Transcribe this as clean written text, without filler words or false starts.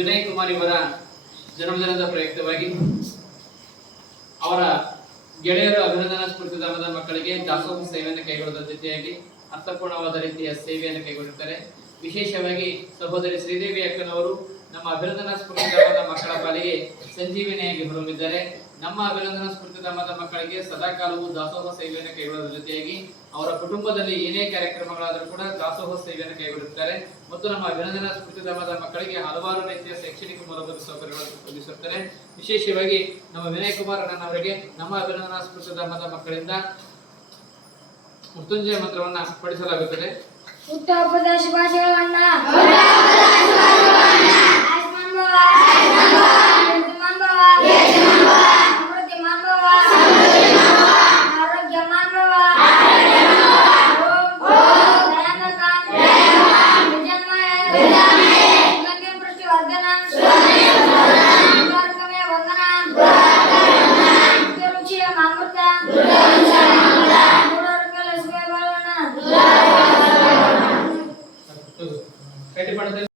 ವಿನಯ್ ಕುಮಾರ್ ಇವರ ಜನ್ಮದಿನದ ಪ್ರಯುಕ್ತವಾಗಿ ಅವರ ಗೆಳೆಯರು ಅಭಿನಂದನಾ ಸ್ಫೂರ್ತಿಧಾಮದ ಮಕ್ಕಳಿಗೆ ದಾಸೋಹ ಸೇವೆಯನ್ನು ಕೈಗೊಳ್ಳುವುದರ ಜೊತೆಯಾಗಿ ಅರ್ಥಪೂರ್ಣವಾದ ರೀತಿಯ ಸೇವೆಯನ್ನು ಕೈಗೊಂಡಿರುತ್ತಾರೆ. ವಿಶೇಷವಾಗಿ ಸಹೋದರಿ ಶ್ರೀದೇವಿ ಅಕ್ಕನವರು ನಮ್ಮ ಅಭಿನಂದನಾ ಸ್ಫೂರ್ತಿಧಾಮದ ಮಕ್ಕಳ ಪಾಲಿಗೆ ಸಂಜೀವಿನಿಯಾಗಿ ಹೊರಹೊಮ್ಮಿದ್ದಾರೆ. ನಮ್ಮ ಅಭಿನಂದನಾ ಸ್ಫೂರ್ತಿಧಾಮದ ಮಕ್ಕಳಿಗೆ ಸದಾಕಾಲವೂ ದಾಸೋಹ ಸೇವೆಯನ್ನು ಕೈಗೊಳ್ಳುವುದರ ಜೊತೆಯಾಗಿ ಅವರ ಕುಟುಂಬದಲ್ಲಿ ಏನೇ ಕಾರ್ಯಕ್ರಮಗಳಾದರೂ ಕೂಡ ದಾಸೋಹ ಸೇವೆಯನ್ನು ಕೈಗೊಳ್ಳುತ್ತಾರೆ ಮತ್ತು ನಮ್ಮ ಅಭಿನಂದನಾ ಸ್ಫೂರ್ತಿಧಾಮದ ಮಕ್ಕಳಿಗೆ ಹಲವಾರು ರೀತಿಯ ಶೈಕ್ಷಣಿಕ ಮೂಲಭೂತ ಸೌಕರ್ಯಗಳನ್ನು ಒದಗಿಸುತ್ತಾರೆ. ವಿಶೇಷವಾಗಿ ನಮ್ಮ ವಿನಯ್ ಕುಮಾರ್ ಅಣ್ಣನವರಿಗೆ ನಮ್ಮ ಅಭಿನಂದನಾ ಸ್ಫೂರ್ತಿಧಾಮದ ಮಕ್ಕಳಿಂದ ಮೃತ್ಯುಂಜಯ ಮಂತ್ರವನ್ನ ಪಡಿಸಲಾಗುತ್ತದೆ. ಉತ್ತಮವಾದ ಶುಭಾಶಯಗಳನ್ನ ಕಟ್ಟಿ